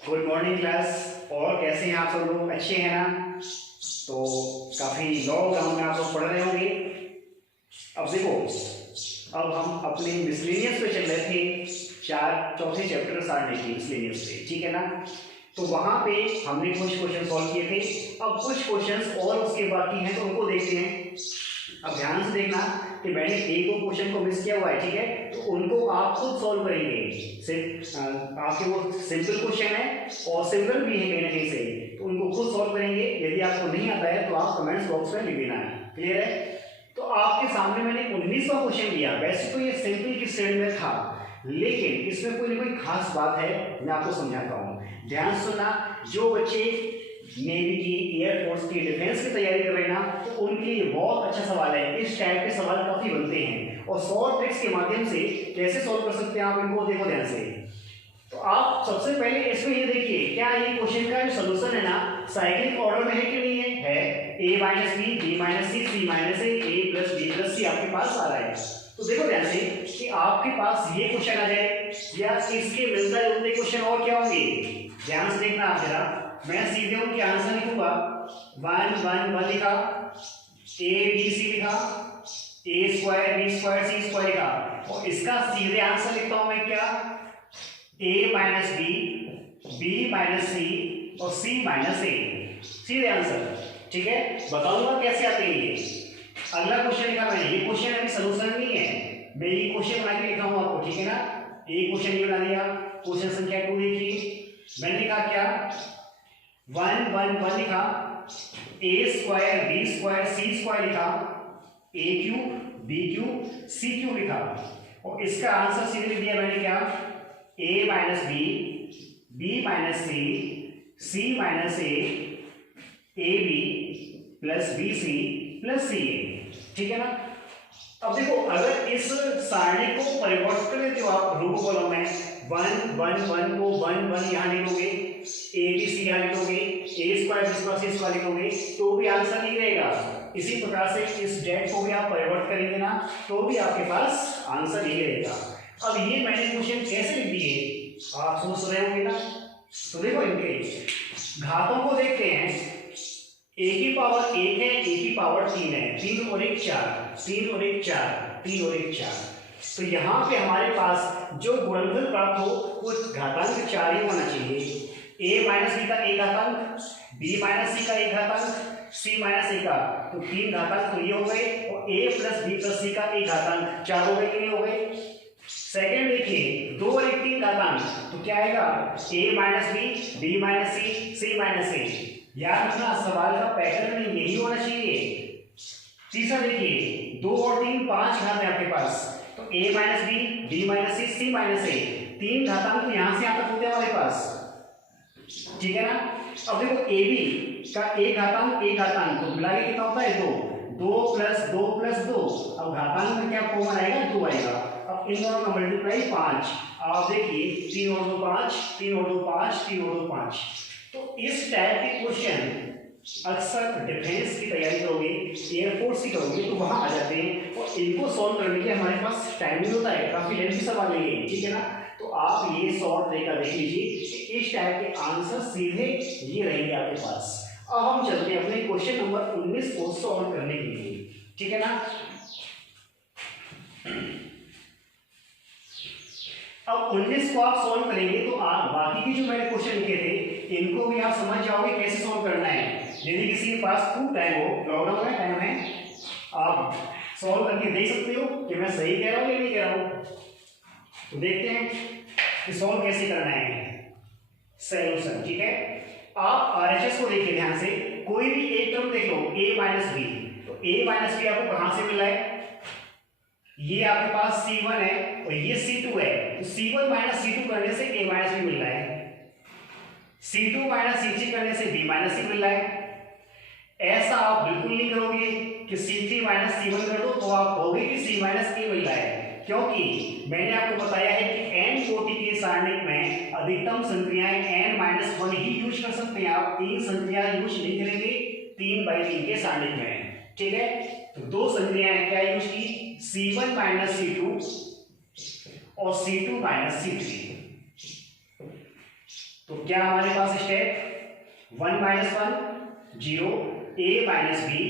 Good morning class. और कैसे हैं आप सब लोग? अच्छे हैं ना? तो काफ़ी लॉन्ग टर्म में आप लोग पढ़ रहे होंगे। अब देखो, अब हम अपने मिसलेनियस पे चल रहे थे, चौथे चैप्टर सारणी की मिसलेनियस पे, ठीक है ना? तो वहाँ पे हमने कुछ क्वेश्चन सॉल्व किए थे। अब कुछ क्वेश्चंस और उसके बाकी हैं, तो उनको देखते हैं। अब ध्यान से देखना कि मैंने एक दो क्वेश्चन को मिस किया हुआ है, ठीक है? तो उनको आप खुद सॉल्व करेंगे। सिर्फ आपके वो सिंपल क्वेश्चन है और सिंपल भी है कहीं ना कहीं से, तो उनको खुद सॉल्व करेंगे। यदि आपको नहीं आता है तो आप कमेंट्स बॉक्स में लिख देना है। क्लियर है? तो आपके सामने मैंने 19वां क्वेश्चन दिया। वैसे तो ये सिंपल की श्रेणी में था, लेकिन इसमें कोई ना कोई खास बात है, मैं आपको समझाता हूँ। ध्यान सुनना। जो बच्चे नेवी की, एयरफोर्स की, डिफेंस की तैयारी कर रहे हैं ना, तो उनके लिए बहुत अच्छा सवाल है। इस टाइप के सवाल काफी बनते हैं और सॉल्व ट्रिक्स के माध्यम से कैसे सॉल्व कर सकते हैं आप इनको देखो ध्यान से। तो आप सबसे पहले इसमें ये देखिए, क्या ये क्वेश्चन का जो सोल्यूशन है ना, साइक्लिक ऑर्डर में है कि नहीं है? है। ए minus B minus C minus ए प्लस बी प्लस सी आपके पास आ रहा है। तो देखो ध्यान से कि आपके पास ये क्वेश्चन आ जाए या इसके मिलता जुलते क्वेश्चन और क्या होंगे। ध्यान से देखना आप जरा। मैं सीधे उनके आंसर लिखूंगा। 1 1 1 लिखा, ए बी सी लिखा, A square B square C square लिखा, और इसका सीधे आंसर लिखता हूं मैं क्या? A minus B minus C और सी माइनस ए। सीधे आंसर। ठीक है, बताऊंगा कैसे आते हैं ये। अगला क्वेश्चन लिखा मैंने। ये क्वेश्चन अभी सोल्यूशन नहीं है, मैं ये क्वेश्चन बना के लिखा हूं आपको, ठीक है ना? एक क्वेश्चन ये बना दिया। क्वेश्चन संख्या 2 देखिए, मैंने लिखा क्या? 1 1 1 लिखा, A square B square C square लिखा, A cube B cube C cube लिखा, और इसका आंसर सीधे लिख दिया मैंने क्या? A minus B minus C minus A B plus B C plus C A. ठीक है ना? अब देखो, अगर इस सारणी को परिवर्तित कर देते हो आप रूप कॉलम में, 1 1 1 को 1 1 यहाँ लिखोगे, ए बी सी यहाँ लिखोगे, ए square B square C square लिखोगे, तो भी आंसर नहीं रहेगा। इसी प्रकार से इस डेट को भी आप परिवर्तित करेंगे ना, तो भी आपके पास आंसर नहीं रहेगा। अब ये मैंने क्वेश्चन कैसे लिख दिए आप सोच रहे होंगे ना? तो देखो, इनके घातों को देखते हैं। ए की पावर 1 है, ए की पावर 3 है, 3 और 1 4, 3 और 1 4, 3 और 1 4। तो यहाँ पे हमारे पास जो गुणनफल प्राप्त हो वो घातांक 4 ही होना चाहिए। ए माइनस बी का एक घातांक, बी माइनस सी का एक घातांक, सी माइनस ए का, तो 3 घातांक तो ये हो गए, और ए प्लस बी प्लस सी का एक घातांक 4 हो गए कि नहीं हो गए? सेकेंड देखिए, 2 और 1 3 घातांक, तो क्या आएगा? ए minus B minus C minus ए। याद रखना, सवाल का पैटर्न यही होना चाहिए। तीसरा देखिए, 2 और 3 5 घात है आपके पास, तो a minus B minus C minus A, 3 घातांक तो यहां से यहां तक होते हैं हमारे पास। ठीक है ना? अब देखो, ए बी का एक घातांक तो मिला के कितना होता है? 2 प्लस 2। अब घातांक में क्या कॉमन आएगा? 2 आएगा। अब इन दोनों का मल्टीप्लाई 5। आप देखिए, 3 और 2 5, 3 और 2 5, 3 और 2 5। तो इस टाइप के क्वेश्चन अक्सर डिफेंस की तैयारी करोगे, एयरफोर्स की करोगे, तो वहां आ जाते हैं, और इनको सॉल्व करने के लिए हमारे पास टाइम नहीं होता है, काफी लेंथी सवाल है ये। ठीक है ना? तो आप ये शॉर्ट तरीका देख लीजिए कि इस टाइप के आंसर सीधे ये रहेंगे आपके पास। अब हम चलते हैं अपने क्वेश्चन नंबर 19 को सॉल्व करने के लिए। ठीक है ना? अब 19 को आप सॉल्व करेंगे तो आप बाकी के जो मैंने क्वेश्चन लिखे थे इनको भी आप समझ जाओगे कैसे सॉल्व करना है। यदि किसी के पास खूब टाइम हो, लॉकडाउन में टाइम है, आप सॉल्व करके देख सकते हो कि मैं सही कह रहा हूं या नहीं कह रहा हूं। तो देखते हैं कि सॉल्व कैसे करना है सॉल्यूशन। ठीक है, आप आरएचएस को देखिए ध्यान से। कोई भी एक टर्म देख लो, a माइनस बी, तो a माइनस बी आपको कहां से मिला है? ये आपके पास C1 है और ये C2 है, तो C1 माइनस C2 करने से A माइनस बी मिल रहा है, C2 माइनस C3 करने से B माइनस सी मिल रहा है। ऐसा आप बिल्कुल नहीं करोगे कि C3 माइनस C1 कर दो तो आप कहोगे कि C माइनस A मिल रहा है, क्योंकि मैंने आपको बताया है कि n कोटि के सारणिक में अधिकतम संक्रियाएं n-1 ही यूज कर सकते हैं। आप 3 संक्रियाएं यूज नहीं करेंगे 3/3 के सारणिक में। ठीक है, तो 2 संक्रियाएं क्या यूज की? C1 माइनस C2 और C2 माइनस C3। तो क्या हमारे पास step 1 minus 1 0 a minus B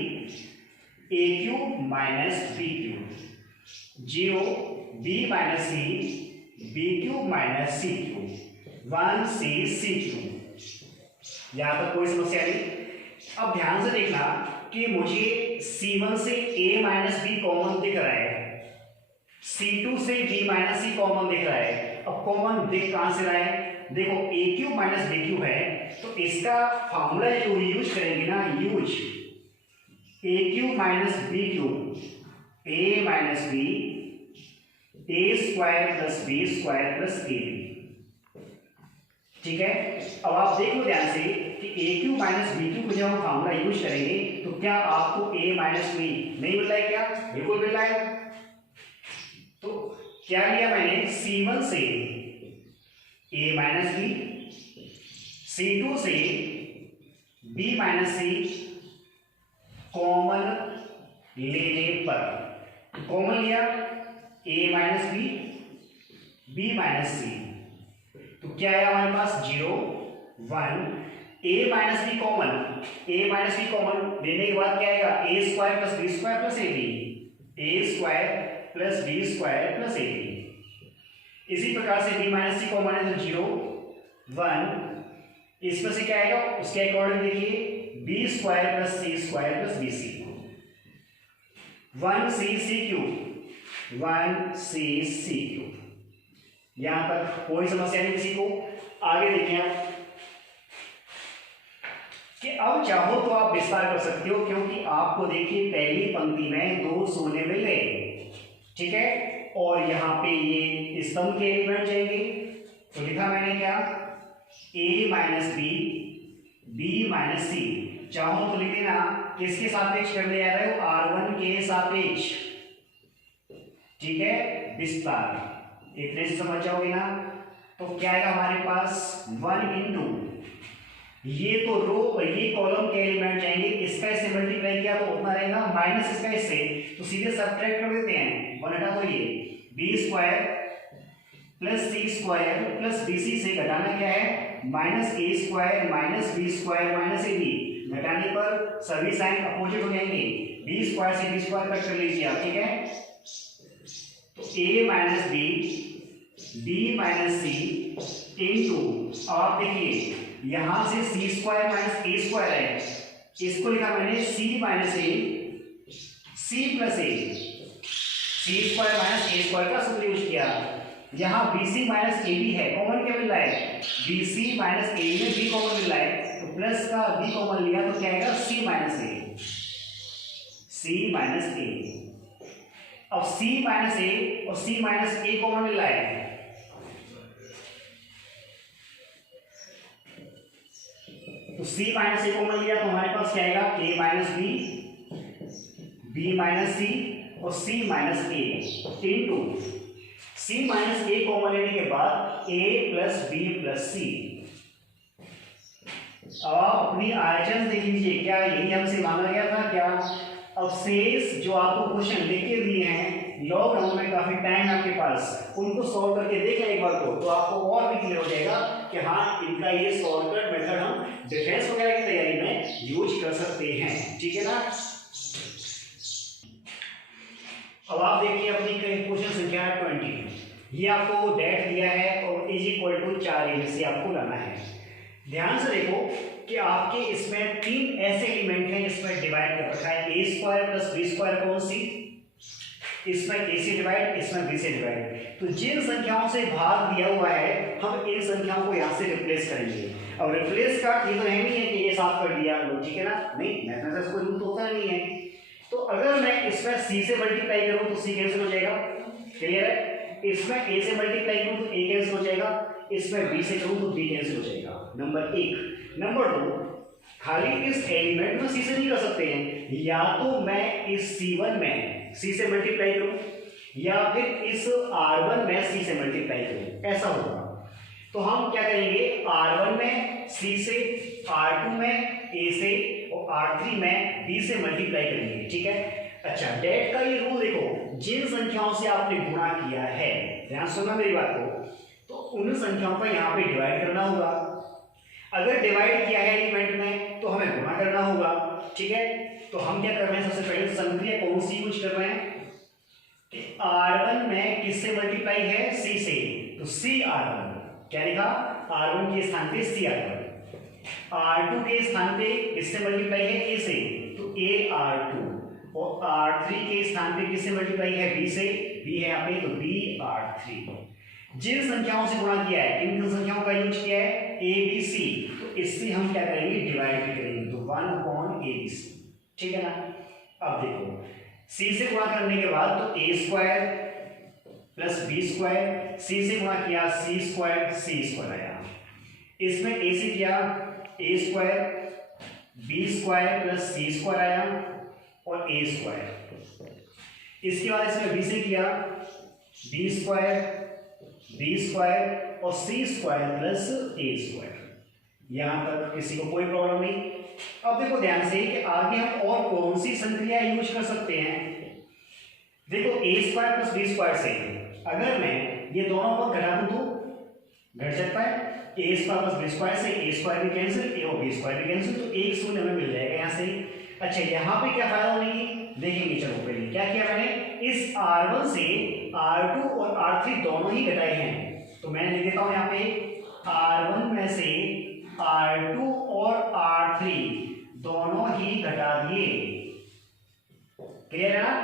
A cube minus B cube 0 b minus C B cube minus C cube 1 C cube. यहां तक कोई समस्या नहीं। अब ध्यान से देखना कि मुझे C1 से a माइनस बी कॉमन दिख रहा है, C2 से b माइनस सी कॉमन दिख रहा है। अब कॉमन दिख कहां से रहा है? देखो a cube minus B cube है, तो इसका फॉर्मूला जो यूज करेंगे ना, use a cube minus B cube a minus B A square plus B square plus A B. ठीक है, अब आप देख लो ध्यान से कि a cube minus B cube को जब हम फॉर्मूला यूज करेंगे तो क्या आपको a माइनस बी नहीं मिल रहा है? क्या बिल्कुल मिल रहा है। तो क्या लिया मैंने? C1 से a माइनस बी, C2 से b माइनस सी कॉमन लेने पर, कॉमन लिया a minus B b minus C, तो क्या है हमारे पास 0 1 a minus B common, a minus B common लेने के बाद क्या आएगा? a square plus B square plus A B, a square plus B square plus A B. इसी प्रकार से b माइनस सी कॉमन है तो 0 1, इसमें से क्या आएगा? उसके अकॉर्डिंग देखिए बी स्क्वायर प्लस सी square plus B C 1 C cube 1 C cube. यहां तक कोई समस्या नहीं किसी को। आगे देखें आप कि अब चाहो तो आप विस्तार कर सकते हो, क्योंकि आपको देखिए पहली पंक्ति में 2 शून्य मिल गए। ठीक है, और यहां पे ये स्तंभ के एलिमेंट चाहिए, तो लिखा मैंने क्या? a minus B B minus C. चाहो तो लिख देना किसके सापेक्ष करने जा रहे हो? R1 के सापेक्ष। ठीक है, विस्तार इतने से समझ जाओगे ना। तो क्या आएगा हमारे पास? 1 इंटू ये तो रो, ये कॉलम के एलिमेंट जाएंगे, इसका इससे मल्टीप्लाई किया तो उतना रहेगा, माइनस इसका इससे, तो सीधे सब्ट्रैक्ट कर देते हैं। 1 हटा तो ये बी स्क्वायर प्लस सी स्क्वायर प्लस बी सी से घटाना क्या है? Minus A square minus B square minus A B. घटाने पर सभी साइन अपोजिट हो जाएंगे, बी स्क्वायर से बी स्क्वायर कट कर लीजिए आप। ठीक है, तो a minus B B minus C into, आप देखिए यहां से C square minus A square है, इसको लिखा मैंने C minus A C plus A, C square minus A square का सूत्र यूज किया। यहां B C minus A B है, कॉमन क्या मिल रहा है? बी सी माइनस ए में बी कॉमन मिल रहा है, तो प्लस का बी कॉमन लिया तो क्या आएगा? सी माइनस ए, सी माइनस ए। अब c माइनस ए और c माइनस ए कॉमन मिल रहा है, तो c माइनस ए कॉमन लिया तो हमारे पास क्या आएगा? a minus B B minus C और c minus A into c minus A common लेने के बाद a plus B plus C. अब आप अपनी आयतन देख लीजिए, क्या यही हमसे मांगा गया था क्या? अब शेष जो आपको क्वेश्चन लेके दिए हैं लॉकडाउन में, काफी टाइम आपके पास, उनको सॉल्व करके देखें एक बार तो आपको और भी क्लियर हो जाएगा कि हाँ इनका ये शॉर्टकट मेथड हम डिफेंस वगैरह की तैयारी में यूज कर सकते हैं। ठीक है ना। अब आप देखिए अपनी क्वेश्चन संख्या 20, ये आपको डेट दिया है और इज इक्वल टू 4 से आपको लाना है। ध्यान से देखो कि आपके इसमें 3 ऐसे एलिमेंट हैं जिसमें डिवाइड कर रखा है, ए स्क्वायर प्लस बी स्क्वायर कौन सी, इसमें ए से डिवाइड, इसमें बी से डिवाइड। तो जिन संख्याओं से भाग दिया हुआ है हम इन संख्याओं को यहाँ से रिप्लेस करेंगे। अब रिप्लेस का ये तो है नहीं है कि ये साफ कर दिया, ठीक है ना, नहीं मैथमेटिक्स कोई रूल तो होता नहीं है। तो अगर मैं इसमें सी से मल्टीप्लाई करूँ तो सी कैंसिल हो जाएगा, क्लियर है। इसमें ए से मल्टीप्लाई करूँ तो ए कैंसिल हो जाएगा, इसमें बी से करूँ तो बी कैंसिल हो जाएगा। नंबर 1। नंबर 2, खाली इस एलिमेंट में सी से नहीं कर सकते हैं, या तो मैं इस C1 में सी से मल्टीप्लाई करूं या फिर इस R1 में सी से मल्टीप्लाई करूं, ऐसा होगा। तो हम क्या करेंगे, R1 में सी से, R2 में ए से और R3 में बी से मल्टीप्लाई करेंगे। ठीक है। अच्छा, डेट का ये रूल देखो, जिन संख्याओं से आपने गुणा किया है, ध्यान सुनना मेरी बात को, तो उन संख्याओं का यहाँ पे डिवाइड करना होगा। अगर डिवाइड किया है एलिमेंट में तो हमें गुणा करना होगा, ठीक है। तो हम क्या कर रहे हैं, सबसे पहले संक्रिया कौन सी यूज कर रहे हैं कि R1 में किससे मल्टीप्लाई है, C से, तो CR1 क्या लिखा, R1 के स्थान पे CR1, R2 के स्थान पे किससे मल्टीप्लाई है, A से, तो AR2, और R3 के स्थान पे किससे मल्टीप्लाई है, B से, B है यहाँ पे, तो BR3। जिन संख्याओं से गुणा किया है, इन संख्याओं का यूज किया है ABC, तो इससे हम क्या करेंगे, डिवाइड भी करेंगे, तो 1/ABC, ठीक है ना। अब देखो C से गुणा करने के बाद तो A² प्लस B², C से गुणा किया C² आया, इसमें A से किया A² B² प्लस C² आया और A², इसके बाद इसमें B से किया B² और C² प्लस A²। यहां तक किसी को कोई प्रॉब्लम नहीं। अब देखो ध्यान से कि आगे हम और कौन सी संक्रिया यूज कर सकते हैं। देखो A² प्लस B² से अगर मैं ये दोनों को घटा दूं तो घट सकता है, A² प्लस B² से A² भी कैंसिल, A और B² भी कैंसिल, तो एक शून्य हमें मिल जाएगा यहाँ से। अच्छा यहाँ पे क्या फायदा होने की देखेंगे, चलो पहले क्या किया मैंने, इस R1 से R2 और R3 दोनों ही घटाए हैं, तो मैं लिख देता हूं यहाँ पे R1 में से R2 और R3 दोनों ही घटा दिए, क्लियर है ना।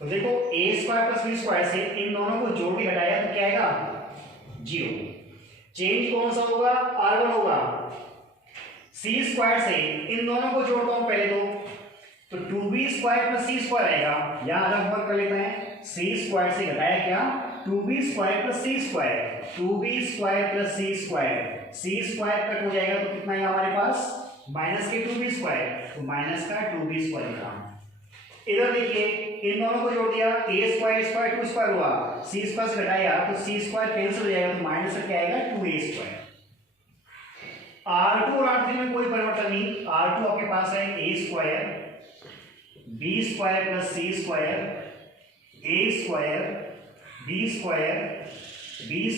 तो देखो A² प्लस B² से इन दोनों को जोड़ के घटाया तो क्या आएगा, 0। चेंज कौन सा होगा, R1 होगा। C² से इन दोनों को जोड़ता हूं पहले तो 2B² प्लस C² आएगा, यहां अलग वर्क कर लेते हैं, C² से घटाया क्या, 2B² plus C², 2B² plus C² cut हो जाएगा तो कितना आएगा हमारे पास, माइनस के 2B², तो माइनस का 2B² लिखा। इधर देखिए इन दोनों को जोड़ दिया, A² 2² हुआ, C² से घटाया तो C² कैंसिल हो जाएगा, तो माइनस का क्या आएगा, 2A²। R2 और R3 में कोई परिवर्तन नहीं, R2 आपके पास है A² B² plus C² A² B²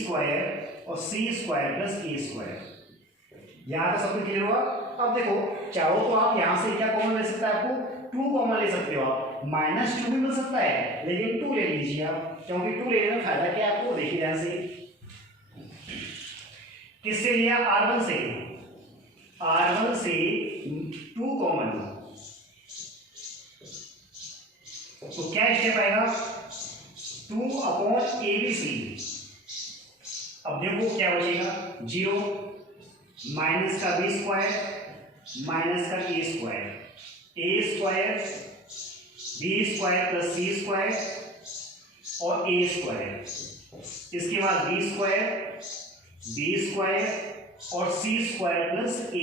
और C² प्लस A²। यहां तक सब कुछ क्लियर हुआ। अब देखो चाहो तो आप यहां से क्या कॉमन ले सकते हैं, आपको 2 कॉमन ले सकते हो आप, -2 भी मिल सकता है, लेकिन 2 ले लीजिए आप, क्योंकि 2 लेने में फायदा क्या है आपको, देखिए ध्यान से। किससे लिया, R1 से, R1 से 2 कॉमन, तो क्या स्टेप आएगा, 2/ABC। अब देखो क्या बचेगा, 0 माइनस का B² माइनस का A² B² प्लस C² और A², इसके बाद B² और C² प्लस A²।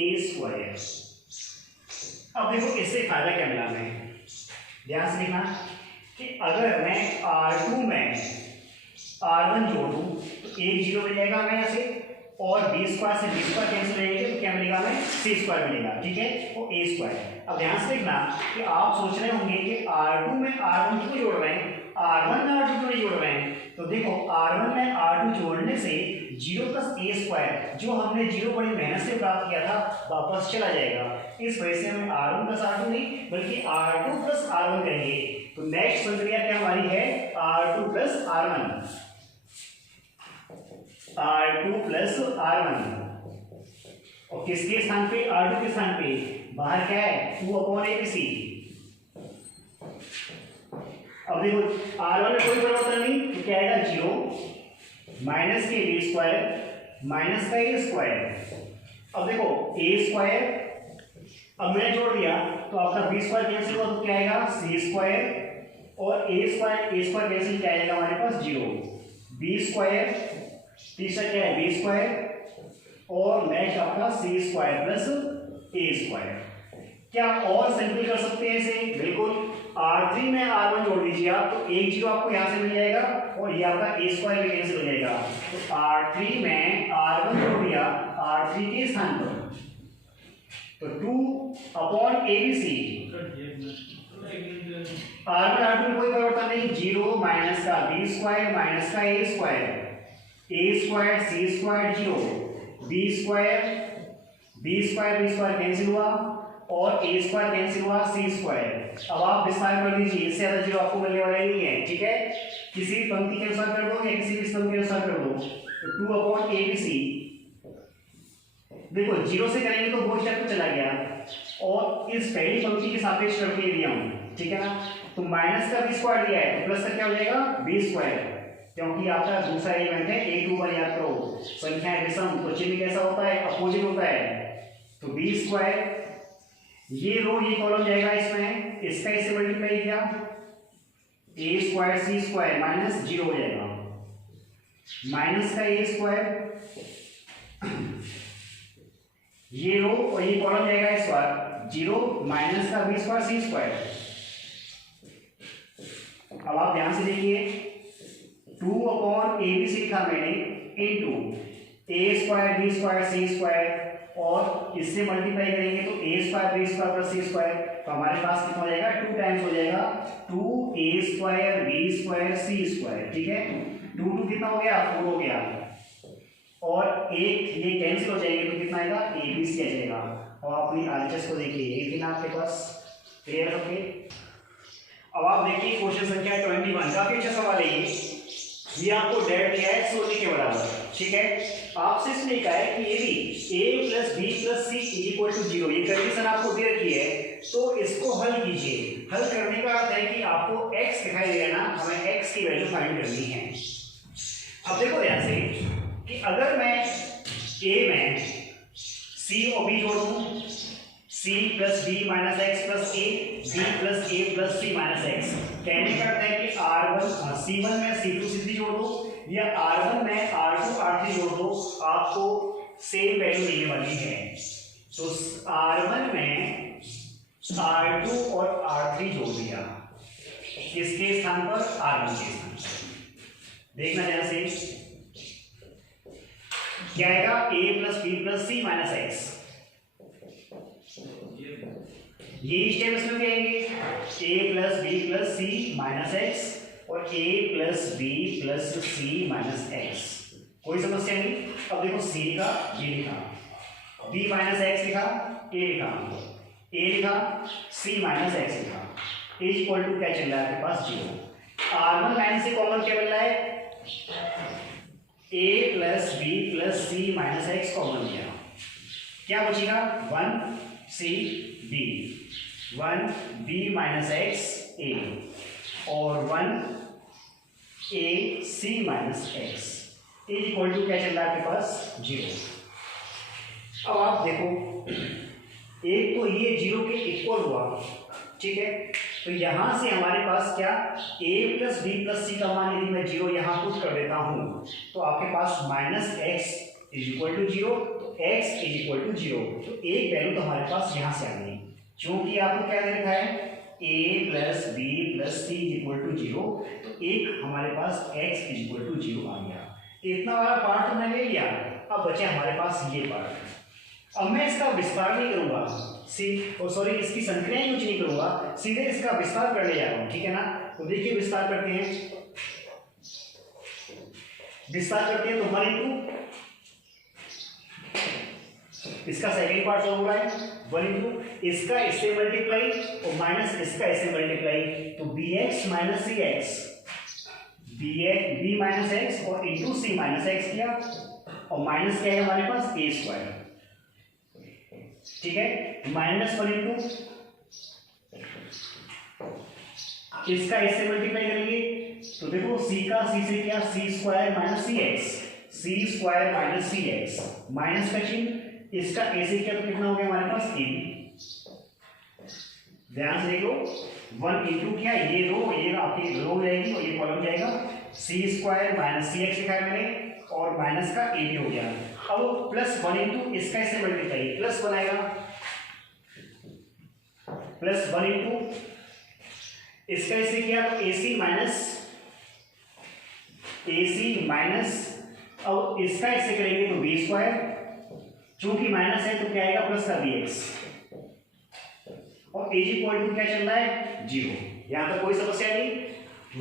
अब देखो इससे फायदा क्या मिला हमें, ध्यान से देखना कि अगर मैं R2 में R1 जोड़ दूं तो एक 0 मिल जाएगा हमें यहाँ से, और B² से B² कैंसिल रहेंगे तो क्या मिलेगा हमें, C² मिलेगा, ठीक है, और A²। अब ध्यान से देखना कि आप सोच रहे होंगे कि R2 में R1 क्यों जोड़ रहे हैं, R1 में R2 क्यों नहीं जोड़ रहे हैं, तो देखो R1 में R2 जोड़ने से 0 प्लस A² जो हमने 0 बड़ी मेहनत से प्राप्त किया था वापस चला जाएगा, इस वजह से हमें R1 प्लस R2 नहीं बल्कि R2 प्लस R1 करेंगे। तो नेक्स्ट प्रक्रिया क्या हमारी है, R2 plus R1, R2 plus R1, और किसके स्थान पे, R2 के स्थान पे, बाहर क्या है, 2/ABC। अब देखो R1 में कोई परिवर्तन नहीं तो क्या आएगा, 0 माइनस के B² माइनस का A²। अब देखो A², अब मैंने जोड़ दिया तो आपका B² कैंसिल हुआ तो क्या आएगा, C² और A² कैंसिल, क्या आएगा हमारे पास, 0 B², तीसरा क्या है B² और नेक्स्ट आपका C² प्लस A²। क्या और सिंपल कर सकते हैं इसे, बिल्कुल। R3 में R1 जोड़ दीजिए आप तो एक 0 आपको यहां से मिल जाएगा और ये आपका A² भी कैंसिल हो जाएगा, तो R3 में R1 जोड़ दिया R3 के स्थान पर, तो 2/ABC। R1 R2 में कोई परिवर्तन नहीं, 0 माइनस का B² माइनस का A² C² 0 B square B square cancel हुआ और ए स्क्वायर कैंसिल हुआ, सी स्क्वायर। अब आप विस्तार कर दीजिए, इससे ज्यादा जीरो आपको मिलने वाले नहीं है, ठीक है। किसी भी पंक्ति के अनुसार कर दो या किसी भी स्तंभ के अनुसार कर दो। तो 2/ABC, देखो जीरो से करेंगे तो वो स्टेप तो चला गया और इस पहली पंक्ति के सापेक्ष करके लिया हूं, ठीक है ना। तो माइनस का बी स्क्वायर दिया है तो प्लस का क्या हो जाएगा, बी स्क्वायर, क्योंकि आपका दूसरा एलिमेंट है A2 पर। याद करो संख्याएं विषम तो चिन्ह कैसा होता है, अपोजिट होता है। तो बी स्क्वायर, ये रो ये कॉलम जाएगा इसमें, इसका इससे मल्टीप्लाई किया, ए square C square minus zero हो जाएगा, माइनस का ए स्क्वायर, ये रो और ये कॉलम जाएगा इस बार जीरो, माइनस का बी स्क्वायर सी स्क्वायर। अब आप ध्यान से देखिए, 2/ABC लिखा मैंने इनटू ए square B square C square, और इससे मल्टीप्लाई करेंगे तो ए स्क्वायर बी स्क्वायर प्लस सी स्क्वायर, तो हमारे पास कितना हो जाएगा, 2 टाइम्स हो जाएगा 2a square B square C square, ठीक है। 2 कितना हो गया, 4 हो गया, और एक ये कैंसिल हो जाएंगे तो कितना आएगा, ABC आ जाएगा। और अपनी RHS को देखिए, एक दिन आपके पास क्लियर होके। अब आप देखिए क्वेश्चन संख्या 21, काफी अच्छा सवाल है ये आपको डेट दिया है 16 के बराबर, ठीक है। आपसे इसने कहा है कि यदि a plus B plus C equal to 0, ये कंडीशन आपको दे रखी है, तो इसको हल कीजिए। हल करने का अर्थ है कि आपको x दिखाई दे रहा है ना, हमें x की वैल्यू फाइंड करनी है। अब देखो ध्यान से कि अगर मैं a में c और b जोड़ दूं, c plus B minus X plus A, B plus A plus C minus X, कहने का अर्थ है कि C1 में C2 C3 जोड़ दो या R1 में R2 R3 जोड़ दो, आपको सेम वैल्यू मिलने वाली है। तो R1 में R2 और R3 जोड़ दिया, किसके स्थान पर, R1 के स्थान पर। देखना ध्यान से, क्या आएगा, a plus B plus C minus X, ये स्टेप इसमें क्या आएंगे, a plus B plus C minus X और a plus B plus C minus X, कोई समस्या नहीं। अब देखो c लिखा, ये लिखा, b माइनस एक्स लिखा, a लिखा, a लिखा, c माइनस एक्स लिखा, इज इक्वल टू क्या चल रहा है आपके पास, 0। R1 लाइन से कॉमन क्या मिल रहा है, a plus B plus C minus X common लिया, क्या बचेगा, 1c b, 1b minus x a और 1a c minus X is equal to क्या चल रहा है आपके पास, 0। अब आप देखो, एक तो ये 0 के इक्वल हुआ, ठीक है। तो यहां से हमारे पास क्या, a प्लस बी प्लस सी का मान यदि मैं 0 यहां पुट कर देता हूं तो आपके पास minus X is equal to 0, तो x इज इक्वल टू 0, तो एक वैल्यू तो हमारे पास यहां से आ गई, क्योंकि आपको क्या लिखा है, a plus B plus C is equal to 0, तो एक हमारे पास x इज इक्वल टू 0 आ गया। इतना वाला पार्ट तो मैंने ले लिया, अब बचे हमारे पास ये पार्ट। अब मैं इसका विस्तार नहीं करूंगा, सॉरी इसकी संख्याएं यूज नहीं करूंगा, सीधे इसका विस्तार कर ले जा रहा हूं, ठीक है ना। तो देखिए विस्तार करते हैं, विस्तार करते हैं तो 1 इंटू इसका सेकेंड पार्ट फॉर्मूला है, 1 इंटू इसका इससे मल्टीप्लाई और माइनस इसका इससे मल्टीप्लाई, तो bx माइनस सी एक्स, बी माइनस एक्स और इंटू सी माइनस एक्स किया, और माइनस क्या है हमारे पास, a स्क्वायर, ठीक है। -1 इंटू इसका इससे मल्टीप्लाई करेंगे, तो देखो c का c से क्या, c स्क्वायर माइनस सी एक्स, सी स्क्वायर माइनस सी एक्स, माइनस का चिन्ह, इसका a से क्या तो कितना हो गया हमारे पास, a। ध्यान से देखो, 1 इंटू क्या, ये रो, ये आपकी रो रहेगी और ये कॉलम जाएगा, सी स्क्वायर माइनस सी एक्स लिखा है मैंने, और माइनस का a भी हो गया। अब प्लस 1 इंटू इसका इससे मल्टीप्लाई, प्लस 1 आएगा, प्लस 1 इंटू इसका इससे किया तो ac माइनस, अब इसका इससे करेंगे तो b स्क्वायर, चूंकि माइनस है तो क्या आएगा, प्लस का bx, और एज इक्वल टू क्या चल रहा है, 0। यहां तक कोई समस्या नहीं,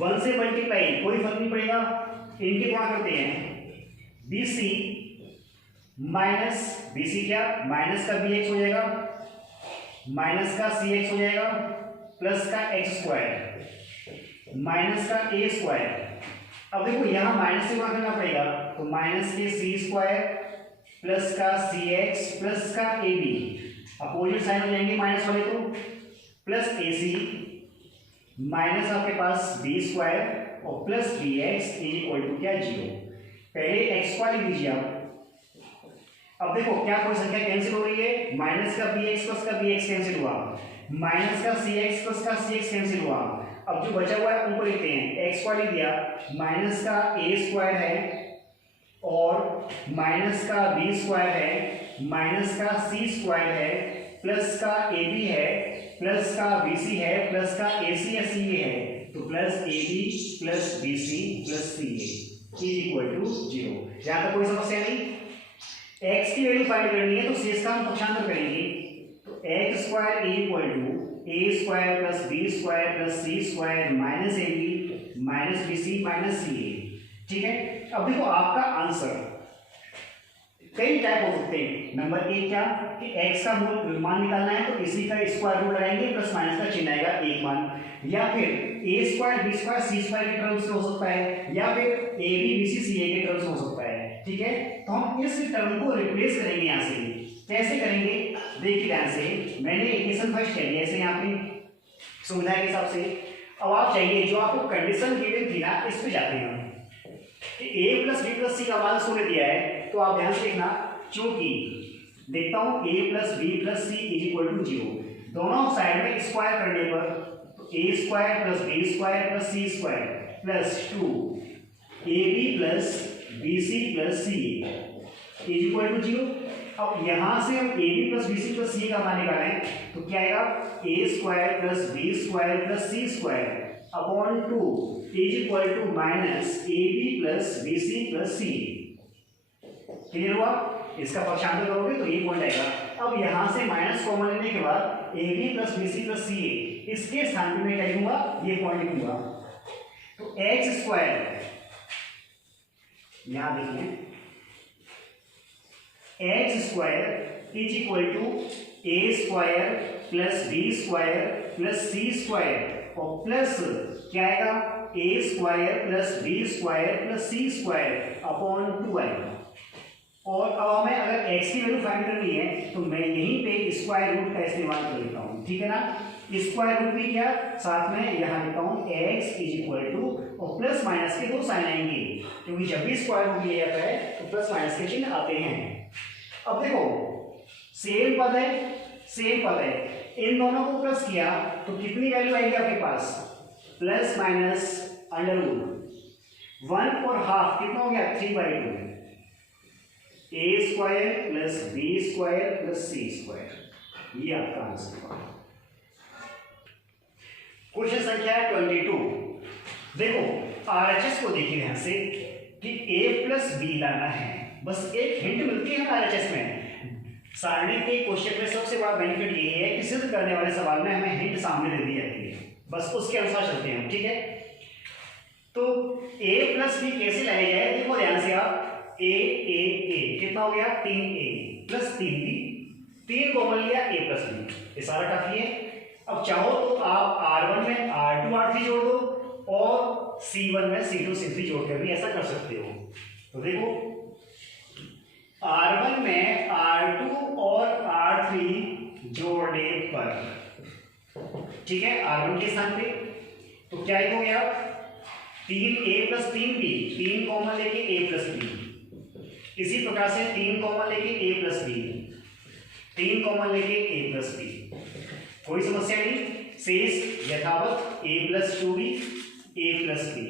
1 से मल्टीप्लाई कोई फर्क नहीं पड़ेगा, इनके गुणा करते हैं, bc माइनस बी सी क्या, माइनस का बी एक्स हो जाएगा, माइनस का सी एक्स हो जाएगा, प्लस का एक्स स्क्वायर, माइनस का ए स्क्वायर। अब देखो यहाँ माइनस से गुणा करना पड़ेगा, तो माइनस के सी स्क्वायर प्लस का सी एक्स प्लस का ए बी, अपोजिट साइन हो जाएंगे माइनस वाले तो, प्लस ए सी माइनस आपके पास बी स्क्वायर और plus B X equal to क्या, जीरो। पहले एक्स स्क्वायर लिख दीजिए आप। अब देखो क्या कोई संख्या कैंसिल हो रही है, माइनस का बी एक्स प्लस का बी एक्स कैंसिल हुआ, माइनस का सी एक्स प्लस का सी एक्स कैंसिल हुआ। अब जो बचा हुआ है उनको लिखते हैं, एक्स स्क्वायर लिख दिया, माइनस का ए स्क्वायर है और माइनस का बी स्क्वायर है, माइनस का सी स्क्वायर है, प्लस का ए बी है, प्लस का बी सी है, प्लस का ए सी या सी ए है, तो plus A B plus B C plus C A equal to zero. यहां तक कोई समस्या नहीं। एक्स की वैल्यू फाइंड करनी है तो शेष का हम पक्षांतर करेंगे, तो X square equal to A square plus B square plus C square minus A B minus B C minus C A. ठीक है, अब देखो आपका आंसर कई टाइप हो सकते हैं। नंबर एक क्या कि x का मूल मान निकालना है तो इसी का स्क्वायर रूट लगाएंगे, प्लस माइनस का चिन्ह आएगा एक मान, या फिर ए square B square C square के टर्म्स से हो सकता है, या फिर ए बी बी सी सी ए के टर्म्स से हो सकता है। ठीक है, तो हम इस टर्म को रिप्लेस करेंगे यहाँ से। कैसे करेंगे देखिए ध्यान से, मैंने इक्वेशन फर्स्ट कह दिया ऐसे यहाँ पे सुविधा के हिसाब से। अब आप चाहिए जो आपको कंडीशन गिवन थी ना, इस पे जाते हैं कि a प्लस बी प्लस सी का मान शून्य दिया है, तो आप ध्यान से देखना, क्योंकि देखता हूं a plus B plus C is equal to zero, दोनों साइड में स्क्वायर करने पर तो a square plus B square plus C square plus two a B plus B C plus C is equal to zero. अब यहां से हम a B plus B C plus सी का मान निकालें तो क्या आएगा, a square plus B square plus C square upon two is equal to minus A B plus B C plus C. Clear हुआ? इसका पक्षांतर करोगे तो ये पॉइंट आएगा। अब यहां से माइनस कॉमन लेने के बाद a B plus B C plus C a, इसके स्थान पे मैं क्या लिखूंगा, ये पॉइंट लिखूंगा। तो एक्स स्क्वायर यहां देखिए, x square is equal to A square plus B square plus C square और प्लस क्या आएगा, a square plus B square plus C square upon two आएगा। और अब हमें अगर x की वैल्यू फाइंड करनी है तो मैं यहीं पे स्क्वायर रूट का इस्तेमाल कर लेता हूँ। ठीक है ना, स्क्वायर रूट भी क्या साथ में यहाँ लिखता हूँ x इज इक्वल टू और प्लस माइनस के दो साइन आएंगे, क्योंकि जब भी स्क्वायर रूट लिया जाता है तो प्लस माइनस के चिन्ह आते हैं। अब देखो सेम पद है, सेम पद है, इन दोनों को प्लस किया तो कितनी वैल्यू आएगी आपके पास, plus minus under root one और हाफ कितना हो गया, 3/2 a square plus B square plus C square, ये आपका आंसर। क्वेश्चन संख्या 22। देखो आरएचएस को देखिए ध्यान से कि ए प्लस बी लाना है, बस एक हिंट मिलती है आरएचएस में। सारणी के क्वेश्चन में सबसे बड़ा बेनिफिट ये है कि सिद्ध करने वाले सवाल में हमें हिंट सामने दे दी जाती है, बस उसके अनुसार चलते हैं। ठीक है, तो a प्लस बी कैसे लाया जाए, देखो ध्यान से आप, ए कितना हो गया, 3a प्लस 3b, 3 कॉमन लिया a प्लस बी, ये सारा काफी है। अब चाहो तो आप r1 में r2 r3 जोड़ दो और c1 में c2 c3 जोड़कर भी ऐसा कर सकते हो। तो देखो r1 में r2 और r3 जोड़ने पर, ठीक है, r1 के स्थान पे तो क्या हो गया, 3a प्लस 3b, 3 कॉमन लेके a प्लस बी, इसी प्रकार से 3 कॉमन लेके a प्लस बी, 3 कॉमन लेके a प्लस बी, कोई समस्या नहीं, शेष यथावत a plus 2b, a plus B,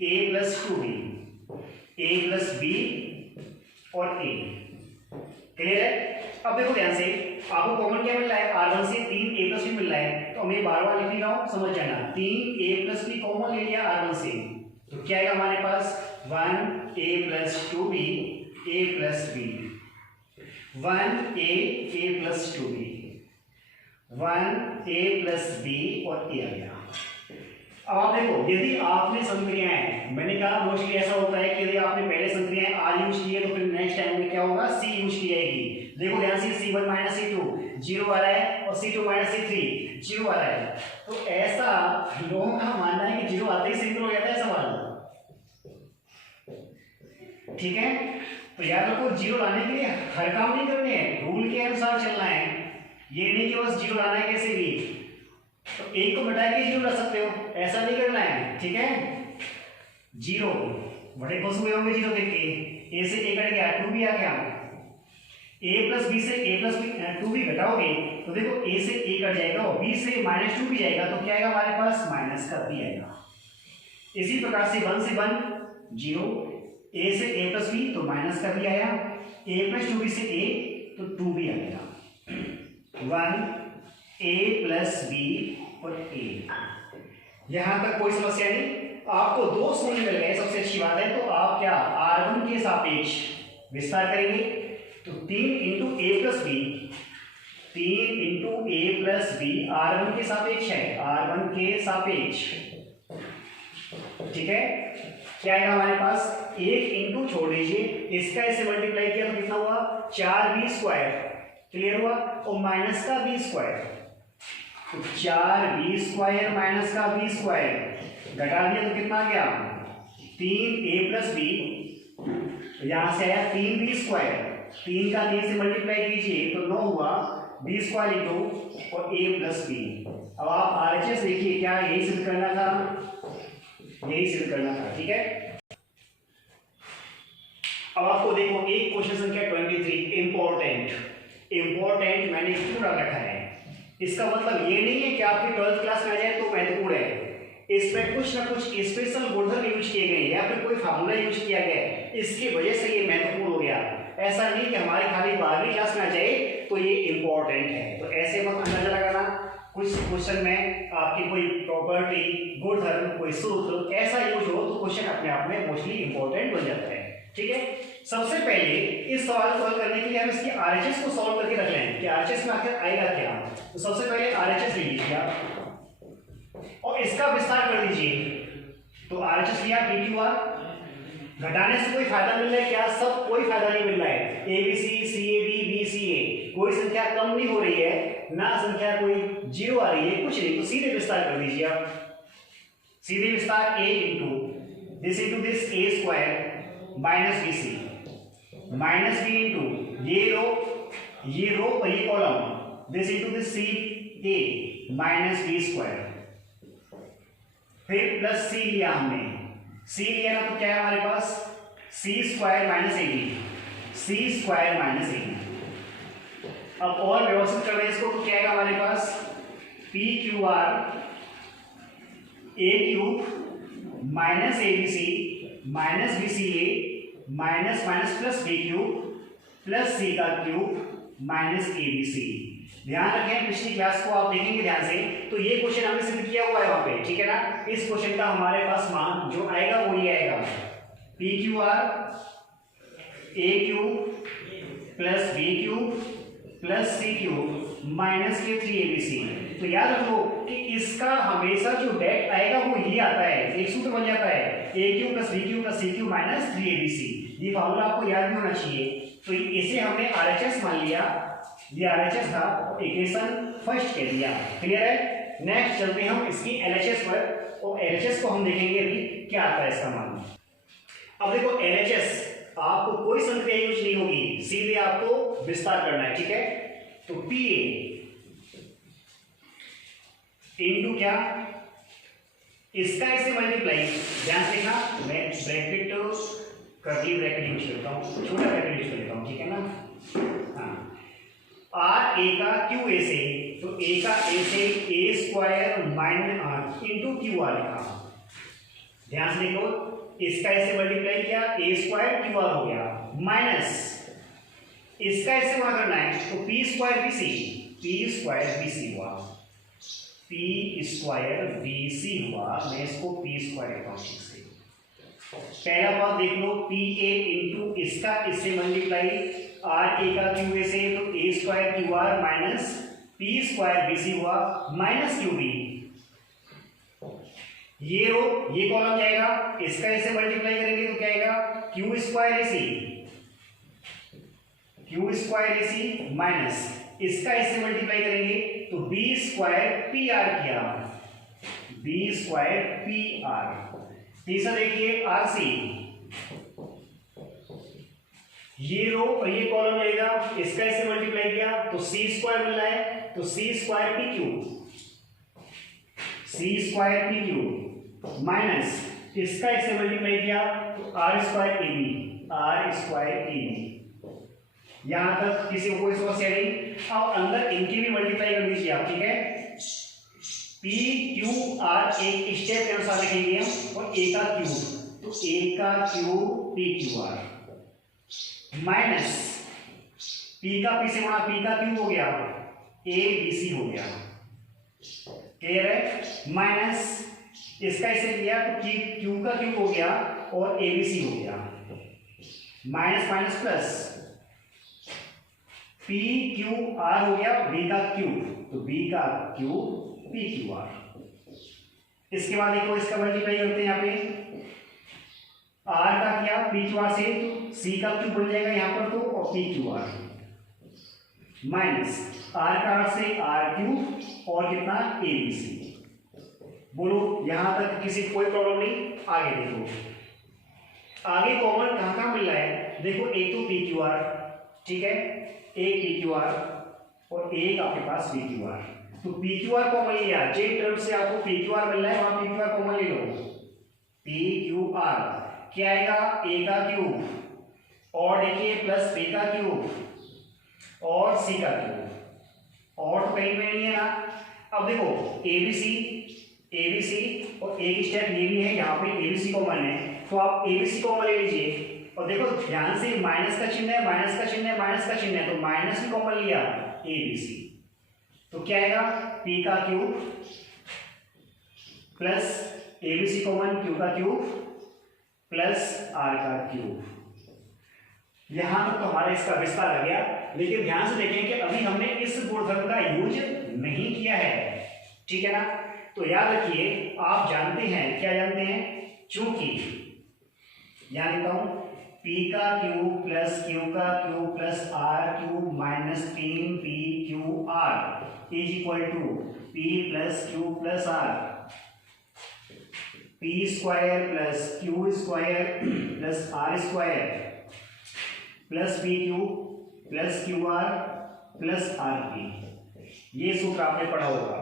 a plus 2b, a plus B और a। क्लियर है? अब देखो ध्यान से, आपको कॉमन क्या मिल रहा है, r1 से 3a प्लस बी मिल रहा है, तो मैं बार बार लिख रहा हूं, समझ जाना, 3a प्लस बी कॉमन ले लिया r1 से, तो क्या आएगा हमारे पास, 1a plus 2b a plus B, 1a plus 2b, 1a plus B और a आ गया। अब आप देखो, यदि आपने संक्रियाएं, मैंने कहा मोस्टली ऐसा होता है कि यदि आपने पहले संक्रियाएं आर यूज की है तो फिर नेक्स्ट टाइम में क्या होगा, सी यूज की जाएगी। देखो ध्यान से, C1 माइनस C2 जीरो आ रहा है और C2 माइनस C3 जीरो आ रहा है। तो ऐसा लोगों का मानना है कि जीरो आते ही सिंपल हो जाता है सवाल, ठीक है। तो याद रखो, जीरो लाने के लिए हर काम नहीं करने हैं, रूल के अनुसार चलना है। ये नहीं कि बस जीरो लाना है कैसे भी, तो एक को घटा के जीरो ला सकते हो, ऐसा नहीं करना है, ठीक है। जीरो बड़े खुश हुए होंगे जीरो देख के, ए से ए कट गया, 2 भी आ गया। ए प्लस बी से ए प्लस बी 2 भी घटाओगे तो देखो ए से ए कट जाएगा और बी से -2 भी जाएगा, तो क्या आएगा हमारे पास, माइनस का बी आएगा। इसी प्रकार से 1 से 1 0, ए से ए प्लस बी तो माइनस का बी आया, ए प्लस 2 बी से ए तो 2 भी आएगा। 1 ए प्लस बी और ए, यहां तक कोई समस्या नहीं। आपको 2 शून्य मिल गए, सबसे अच्छी बात है। तो आप क्या R1 के सापेक्ष विस्तार करेंगे, तो 3 इंटू ए प्लस बी, 3 इंटू ए प्लस बी R1 के सापेक्ष है, R1 के सापेक्ष, ठीक है। क्या आएगा हमारे पास, 1 इंटू छोड़ दीजिए, इसका इसे मल्टीप्लाई किया तो कितना हुआ, 4b स्क्वायर, क्लियर हुआ, और माइनस का b स्क्वायर, तो 4b स्क्वायर माइनस का b स्क्वायर घटा दिया तो कितना आ गया, 3a प्लस बी, यहां से आया 3b स्क्वायर, 3 का 3 से मल्टीप्लाई कीजिए तो 9 हुआ, b स्क्वायर इंटू और a प्लस बी। अब आप RHS देखिए, क्या यही सिद्ध करना था, यही सिद्ध करना था, ठीक है। अब आपको देखो एक क्वेश्चन संख्या 23 इंपॉर्टेंट मैंने क्यों रखा है, इसका मतलब ये नहीं है कि आपकी 12th क्लास में आ जाए तो महत्वपूर्ण है, इसमें कुछ ना कुछ स्पेशल गुणधर्म यूज किए गए या फिर कोई फार्मूला यूज किया गया है, इसकी वजह से ये महत्वपूर्ण हो गया। ऐसा नहीं कि हमारे खाली 12वीं क्लास में आ जाए तो ये इंपॉर्टेंट है, तो ऐसे मत अंदाजा लगाना। कुछ क्वेश्चन में आपकी कोई प्रॉपर्टी, गुणधर्म, कोई सूत्र ऐसा यूज हो तो क्वेश्चन अपने आप में मोस्टली इंपॉर्टेंट बन जाता है, ठीक है। सबसे पहले इस सवाल को हल करने के लिए हम इसकी RHS को सॉल्व करके रख लें कि RHS में आखिर आएगा क्या। तो सबसे पहले RHS ले लीजिए आप और इसका विस्तार कर दीजिए। तो RHS लिया PQR, घटाने से कोई फायदा मिल रहा है क्या, सब कोई फायदा नहीं मिल रहा है। ABC CAB BCA कोई संख्या कम नहीं हो रही है, ना संख्या कोई जीरो आ रही है, कुछ नहीं, तो सीधे विस्तार कर दीजिए आप। सीधे विस्तार a into this a square minus BC minus B into ये रो और ये column, this into this CA minus B square, फिर प्लस C लिया हमने, C लिया ना तो क्या है हमारे पास, C square minus AB, C square minus AB। अब और व्यवस्थित कर रहे हैं इसको, तो क्या आएगा हमारे पास, PQR A cube minus ABC minus BCA minus minus plus B cube plus C का क्यूब माइनस ABC। ध्यान रखें, पिछली क्लास को आप देखेंगे ध्यान से, तो ये क्वेश्चन हमने सिद्ध किया हुआ है वहां पे, ठीक है ना। इस क्वेश्चन का हमारे पास मान जो आएगा वो ये आएगा, PQR A cube plus B cube plus C cube minus के 3ABC। तो याद रखो कि इसका हमेशा जो डेट आएगा वो ये आता है, एक सूत्र बन जाता है, A cube plus B cube plus C cube minus 3ABC। ये फार्मूला आपको याद भी होना चाहिए। तो इसे हमने RHS मान लिया, ये RHS था, इक्वेशन फर्स्ट कह दिया, क्लियर है। नेक्स्ट चलते हैं हम इसकी LHS पर, और LHS को हम देखेंगे अभी क्या आता है इसका मान। अब देखो LHS आपको कोई संख्या यूज नहीं होगी, सीधे आपको विस्तार करना है, ठीक है। तो PA इंटू क्या, इसका इसे मल्टीप्लाई, ध्यान से देखना, मैं ब्रैकेट कर्ली ब्रैकेट यूज करता हूँ, छोटा ब्रैकेट यूज करता हूँ, ठीक है ना। हाँ, R A का Q A से, तो A का A से A square minus into QR लिखा, ध्यान से देखो, इसका इसे मल्टीप्लाई किया, A स्क्वायर QR हो गया, माइनस इसका इसे वहां करना है तो P स्क्वायर BC हुआ, P स्क्वायर BC हुआ, मैं इसको P स्क्वायर लिखता हूं ठीक से। पहला पार्ट देख लो, PA इंटू इसका इससे मल्टीप्लाई RA का QA से, तो A square QR minus P square BC हुआ माइनस QB। ये रो ये कॉलम जाएगा, इसका इससे मल्टीप्लाई करेंगे तो क्या आएगा, क्यू स्क्वायर AC माइनस इसका इससे मल्टीप्लाई करेंगे तो बी स्क्वायर पी आर किया, बी स्क्वायर पी आर। तीसरा देखिए आर सी, ये रो और ये कॉलम जाएगा, इसका इससे मल्टीप्लाई किया तो सी स्क्वायर मिल रहा है, तो सी स्क्वायर पी क्यू माइनस इसका इससे मल्टीप्लाई किया तो आर स्क्वायर ए बी। यहां तक किसी को कोई समस्या नहीं। अब अंदर इनकी भी मल्टीप्लाई कर दीजिए आप, ठीक है। पी क्यू आर एक स्टेप के अनुसार लिखेंगे हम, और ए का क्यूब, तो ए का cube P Q R minus P का पी से गुणा पी का क्यूब हो गया, ए बी सी हो गया, क्लियर है। माइनस इसका इसे लिया तो क्यू का क्यूब हो गया और ए बी सी हो गया, minus minus plus P Q are हो गया बी का क्यूब, तो बी का क्यूब पी क्यू आर। इसके बाद देखो इसका मल्टीप्लाई करते हैं, यहाँ पे आर का किया पी क्यू आर से, तो सी का क्यूब बन जाएगा यहाँ पर, तो और P Q R minus R का आर से आर क्यूब और कितना ए बी सी। बोलो यहां तक किसी कोई प्रॉब्लम नहीं। आगे देखो, आगे कॉमन कहां कहां मिल रहा है, देखो एक तो पी क्यू आर, ठीक है, एक पी क्यू आर और एक आपके पास पी क्यू आर, तो पी क्यू आर कॉमन लिया, जिन टर्म से आपको पी क्यू आर मिल रहा है वहां पी क्यू आर कॉमन ले लो। पी क्यू आर क्या आएगा, ए का क्यूब और देखिए प्लस बी का क्यूब और सी का क्यूब, और तो कहीं में नहीं है ना। अब देखो एबीसी और एक स्टेप ये भी है, यहाँ पे एबीसी कॉमन है, तो आप एबीसी कॉमन ले लीजिए। और देखो ध्यान से माइनस का चिन्ह है, माइनस का चिन्ह है, माइनस का चिन्ह है, तो माइनस भी कॉमन लिया एबीसी, तो क्या आएगा पी का cube plus ABC common Q का क्यूब प्लस आर का क्यूब। यहां तक तो हमारा इसका विस्तार आ गया, लेकिन ध्यान से देखें कि अभी हमने इस गुणधर्म का यूज नहीं किया है, ठीक है ना। तो याद रखिए, आप जानते हैं, क्या जानते हैं, चूंकि यहां लिखता हूं p का क्यूब प्लस q का cube plus r cube minus 3p q r is equal to p plus q plus r, p square plus q square plus r square plus P Q plus Q R plus R P. ये सूत्र आपने पढ़ा होगा।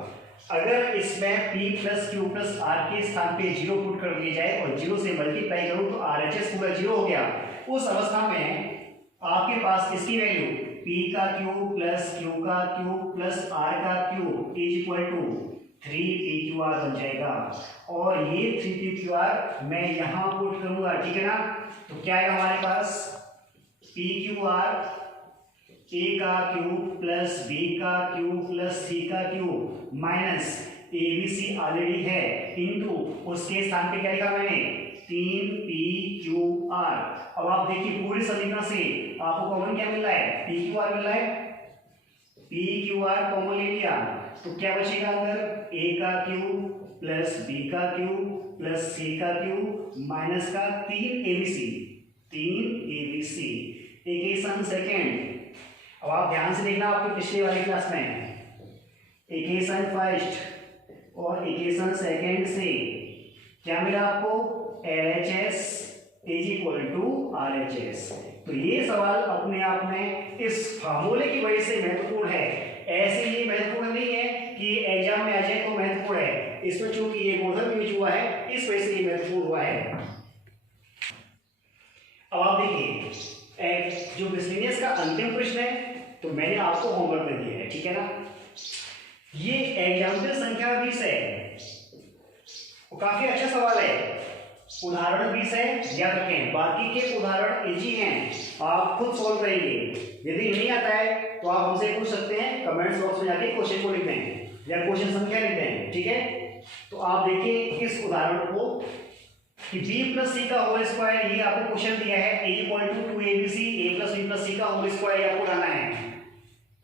अगर इसमें p plus Q plus R के स्थान पे 0 पुट कर दिया जाए और 0 से मल्टीप्लाई करूं तो RHS पूरा 0 हो गया। उस अवस्था में आपके पास इसकी वैल्यू p का क्यूब प्लस q का क्यूब प्लस r का cube is equal to 3pqr बन जाएगा, और ये 3pqr मैं यहां पुट करूंगा, ठीक है ना। तो क्या आएगा हमारे पास पी क्यू आर ए का क्यूब प्लस बी का क्यूब प्लस सी का cube minus A B C already है इनटू उसके स्थान पे क्या लिखा मैंने 3pqr। अब आप देखिए पूरे समीकरण से आपको कॉमन क्या मिल रहा है, pqr मिल रहा है, pqr कॉमन ले लिया तो क्या बचेगा अंदर a का क्यूब प्लस b का क्यूब प्लस c का क्यूब माइनस का 3abc। इक्वेशन सेकेंड, अब आप ध्यान से देखना, आपको पिछले वाली क्लास में इक्वेशन फर्स्ट और इक्वेशन सेकेंड से क्या मिला आपको, LHS is equal to RHS। तो ये सवाल अपने आप में इस फार्मूले की वजह से महत्वपूर्ण है, ऐसे ही महत्वपूर्ण नहीं है कि एग्जाम में आ जाए तो महत्वपूर्ण है। इसमें चूंकि ये गुणधर्म यूज हुआ है इस वजह से ये महत्वपूर्ण हुआ है। अब आप देखिए जो मिसलेनियस का अंतिम प्रश्न है, तो मैंने आपको होमवर्क दे दिया है, ठीक है ना। ये एग्जाम्पल संख्या 20 है, काफी अच्छा सवाल है, उदाहरण 20 है, याद रखें। बाकी के उदाहरण इजी हैं, आप खुद सॉल्व करेंगे। यदि नहीं आता है तो आप हमसे पूछ सकते हैं, कमेंट्स बॉक्स में जाके क्वेश्चन को लिख दें या क्वेश्चन संख्या लिख दें, ठीक है। तो आप देखिए इस उदाहरण को कि b प्लस सी का होल स्क्वायर, ये आपको क्वेश्चन दिया है, a equal to 2abc, a plus b plus सी का होल स्क्वायर आपको लाना है।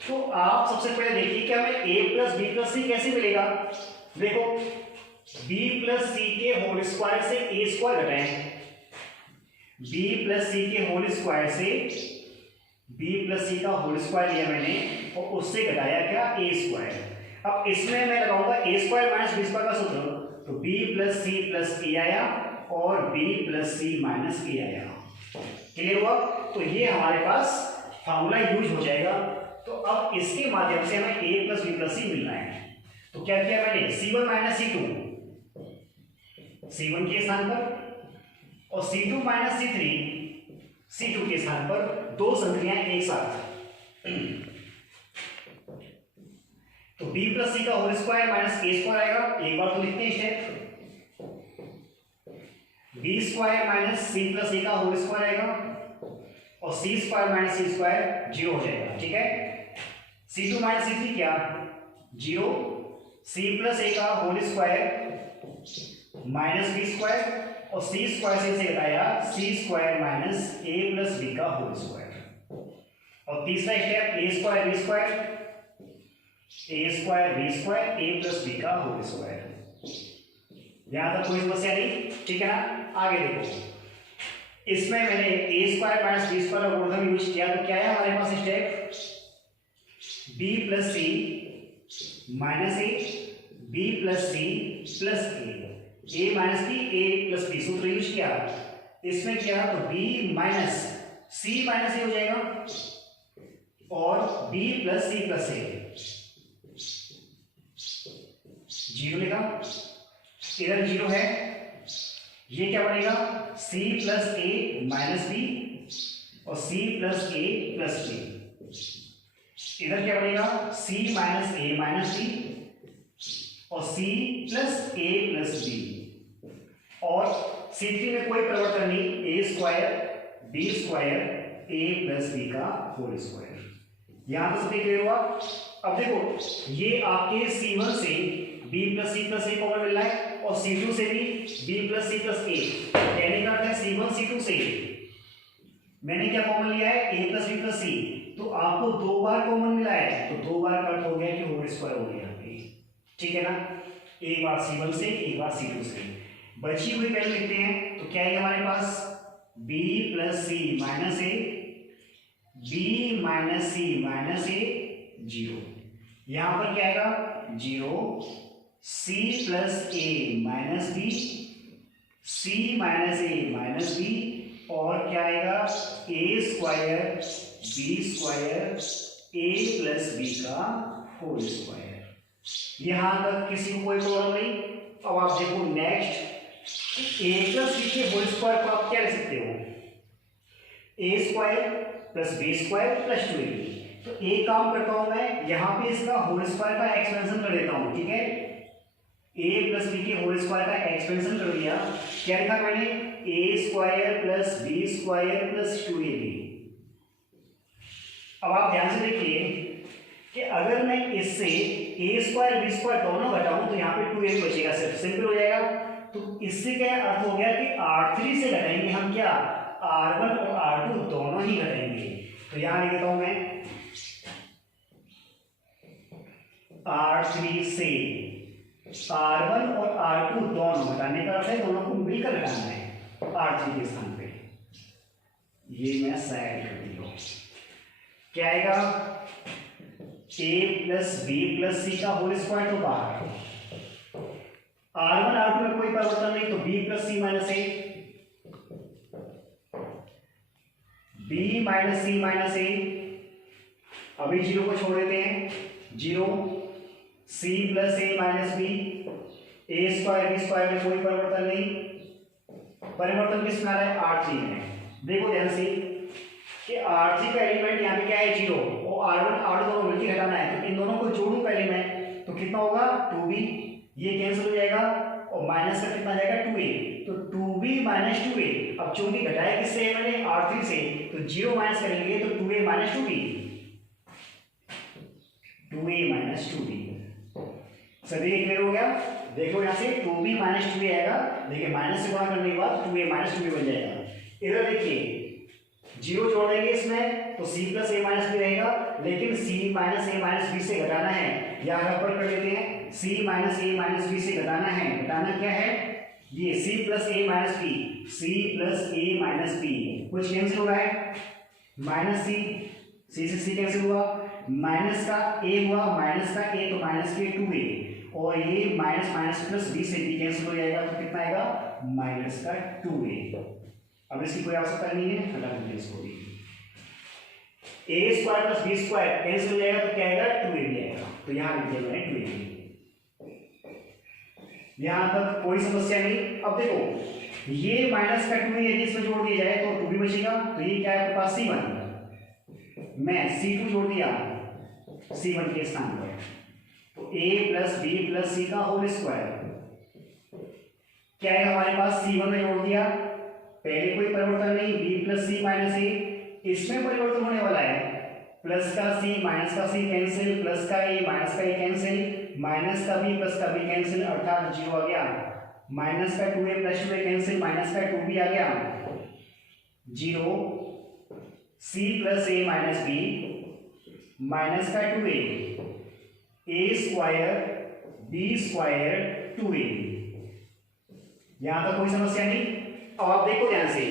तो आप सबसे पहले देखिए कि हमें a प्लस b प्लस सी कैसे मिलेगा। देखो b प्लस सी के होल स्क्वायर से a स्क्वायर घटाएं, b प्लस सी के होल स्क्वायर से b प्लस सी का होल स्क्वायर लिया मैंने और उससे घटाया क्या a स्क्वायर। अब इसमें मैं लगाऊंगा a square minus b square का सूत्र, तो b plus C plus a आया और b plus C minus a आया। क्लियर हुआ? तो ये हमारे पास फार्मूला यूज हो जाएगा। तो अब इसके माध्यम से हमें a प्लस b प्लस सी मिल रहा है। तो क्या किया मैंने, c1 माइनस c2 c1 के स्थान पर और c2 माइनस c3 c2 के स्थान पर, दो संख्याएं एक साथ। तो b प्लस सी का whole square minus a square आएगा, एक बार तो लिखते हैं step, b square minus c plus a का होल स्क्वायर आएगा और c square minus c square 0 हो जाएगा। ठीक है, c2 माइनस c3 क्या 0, c प्लस a का whole square minus b square और c स्क्वायर से इसे घटाया c square minus a plus b का होल स्क्वायर। और तीसरा step a square b square a plus b का होल स्क्वायर। यहां तक कोई समस्या नहीं, ठीक है ना। आगे देखो, इसमें मैंने a square minus b square का गुणधर्म यूज किया, तो क्या है हमारे पास step, b plus C minus a, b plus C plus a minus b, a plus b सूत्र यूज किया। इसमें क्या, तो b minus c minus a हो जाएगा और b plus C plus a, 0 लिखा, इधर 0 है, ये क्या बनेगा c plus a minus b और c plus a plus b, इधर क्या बनेगा c minus a minus b और c plus a plus b, और c3 में कोई परिवर्तन नहीं, a square b square a plus b का होल स्क्वायर। यहां पर सभी क्लियर हुआ? अब देखो, ये आपके c1 से b plus C plus a common मिल रहा है और c2 से भी b plus C plus a, कहने का अर्थ है c1 c2 से मैंने क्या कॉमन लिया है, a plus b plus c, तो आपको दो बार कॉमन मिला है, तो दो बार का अर्थ हो गया कि होल स्क्वायर हो गया। ठीक है ना, एक बार c1 से एक बार c2 से। बची हुई वैल्यू लिखते हैं, तो क्या है हमारे पास b plus C minus a, b minus C minus a 0, यहां पर क्या आएगा 0, c plus a minus b, c minus a minus b, और क्या आएगा a square b square a plus b का होल स्क्वायर। यहां तक किसी को कोई प्रॉब्लम नहीं। अब आप देखो नेक्स्ट, a प्लस b के होल स्क्वायर को आप क्या लिख सकते हो, a square plus b square plus 2ab। तो एक काम करता हूं मैं, यहां पे इसका होल स्क्वायर का एक्सपेंशन कर देता हूं। ठीक है, a प्लस b के होल स्क्वायर का एक्सपेंशन कर दिया, क्या लिखा मैंने, a square plus b square plus 2ab। अब आप ध्यान से देखिए कि अगर मैं इससे a स्क्वायर b स्क्वायर दोनों घटाऊं तो यहाँ पे 2a बचेगा, सिर्फ सिंपल हो जाएगा। तो इससे क्या अर्थ हो गया कि r3 से घटाएंगे हम क्या, r1 और r2 दोनों ही घटाएंगे। तो यहां लिख देता हूं मैं, r3 से r1 और r2 दोनों घटाने का अर्थ है दोनों को मिलकर घटाना है r3 के स्थान पे। ये मैं साइड कर दी हूं, क्या आएगा a plus b plus c का होल स्क्वायर तो बाहर, r1 r2 में कोई परिवर्तन नहीं, तो b plus c minus a, b minus c minus a, अभी 0 को छोड़ देते हैं, 0, c plus a minus b, a square b square में कोई परिवर्तन नहीं, परिवर्तन किस में आ रहा है, r3 में। देखो ध्यान से कि r3 का एलिमेंट यहाँ पे क्या है 0 और r1 r2 दोनों मिलकर घटाना है, तो इन दोनों को जोड़ूं पहले मैं, तो कितना होगा 2b, ये कैंसिल हो जाएगा और माइनस का कितना जाएगा 2a, तो 2b माइनस 2a। अब चूंकि घटाया किससे मैंने r3 से, तो 0 माइनस करेंगे तो 2a minus 2b, 2a minus 2b। सभी क्लियर हो गया? देखो यहाँ से 2b माइनस 2a आएगा, देखिए माइनस से गुणा करने के बाद 2a माइनस 2b बन जाएगा। इधर देखिए 0 जोड़ देंगे इसमें तो c plus a minus b रहेगा, लेकिन c minus a minus b से घटाना है, यहाँ रबर कर लेते हैं, सी माइनस ए माइनस बी से घटाना है, घटाना क्या है, ये सी प्लस ए माइनस बी, सी प्लस ए माइनस बी, कुछ कैंसिल हो रहा है, माइनस सी, सी से सी कैंसिल हुआ, माइनस का ए हुआ, माइनस का ए तो माइनस के 2a, और ये माइनस माइनस प्लस बी से बी कैंसिल हो जाएगा तो कितना आएगा, माइनस का 2a। अब इसकी कोई आवश्यकता नहीं है, हटा दीजिए इसको भी, a square plus B square cancel हो जाएगा तो क्या आएगा, 2a भी आएगा, तो यहाँ लिख दिया मैंने 2a। यहां तक कोई समस्या नहीं। अब देखो ये माइनस का 2a यदि इसमें जोड़ दिया जाए तो 2 भी बचेगा, तो ये क्या है आपके पास c1, मैं c2 जोड़ दिया c1 के स्थान पर, तो a प्लस बी प्लस सी का होल स्क्वायर, क्या है हमारे पास, c1 में जोड़ दिया, पहले कोई परिवर्तन नहीं, b प्लस सी माइनस ए, इसमें परिवर्तन होने वाला है, प्लस का c माइनस का c कैंसिल, प्लस का a माइनस का a कैंसिल, माइनस का b प्लस का b कैंसिल, अर्थात 0 आ गया, माइनस का 2a plus 2a cancel, minus का 2 भी आ गया, 0, c plus a minus b, minus का 2a, a square b square 2a। यहां तक कोई समस्या नहीं। अब आप देखो ध्यान से